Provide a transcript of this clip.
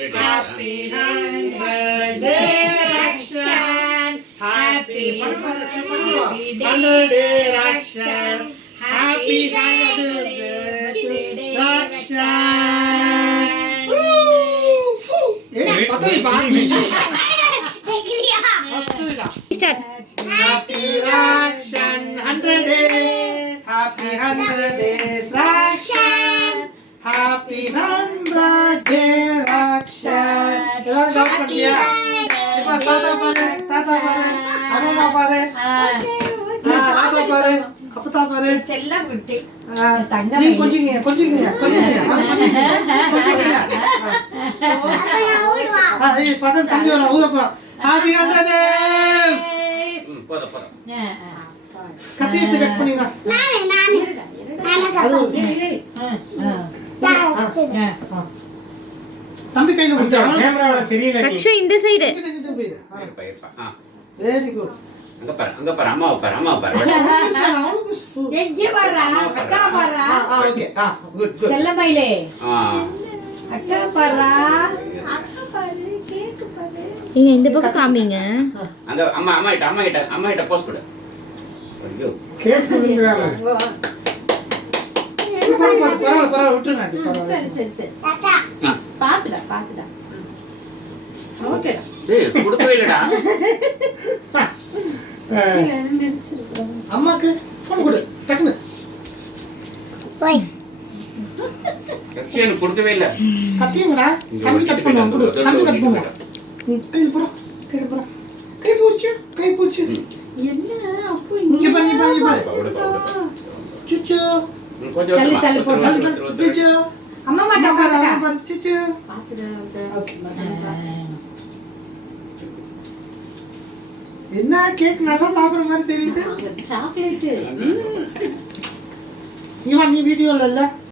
Happy 100-day Rakshan. Happy 100-day Rakshan. Happy 100-day Rakshan. Start. Happy Rakshan 100 days. Happy 100 days Rakshan. Happy 100 days Rakshan. எல்லாரும் count பண்ணியா? இப்ப தாத்தா பாரு, அம்மா பாரு. தாத்தா பாரு, அப்பா பாரு. செல்லம் விட்டு நீ கொஞ்சிங்க. ஏய் பசங்க தம்பி வர ஊதப்பா. Happy 100 days. போத கத்தி எடுத்து கட் பண்ணுங்க. தம்பி கையில கொடுத்தா கேமரால தெரியல ரக்ஷா இந்த சைடு. Very good. அங்க பாரு அம்மா பாரு எங்கே பாருடா அக்கா பாருடா ஓகே குட் செல்லமயிலே அக்கா பாருடா கேக் பாரு நீங்க இந்த பக்கம் காமிங்க. அங்க அம்மா கிட்ட போஸ்ட் கொடு. ஐயோ கேக் குடுங்கறாங்க பரவாயில்ல விட்டுருங்க. சரி பாத்துடா ஓகேடா டேய் கொடுக்கவே இல்லடா. அம்மாக்கு போன் கொடு டக்குனு. எக்ஸ்சேஞ்ச் கொடுக்கவே இல்ல. கத்திங்கடா. தம்பி கட் பண்ணுவாங்க. கொடு தம்பி கட் பண்ணுவாங்க. கையில போடா. கை போச்சு. என்ன அப்போ இங்க பாரு. சுச்சு. கொஞ்சம் தள்ளி போடு. சுச்சு. அம்மா மாட்ட உட்காருடா சுச்சு. பாத்துடா ஓகே. என்ன கேக் நல்லா சாப்பிடுற மாதிரி தெரியுது. சாக்லேட் நீ வீடியோல இல்ல